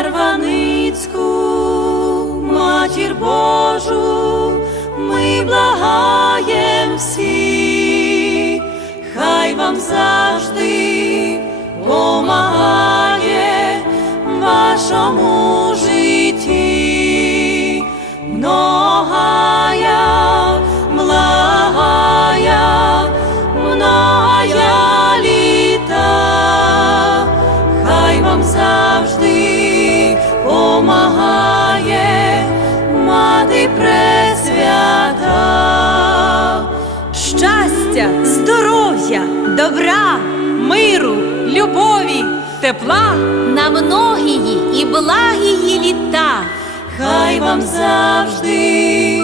Зарваницьку, матір Божу, ми благаєм всі, хай вам завжди помагає вашому щастя, здоров'я, добра, миру, любові, тепла. на многії і благії літа. хай вам завжди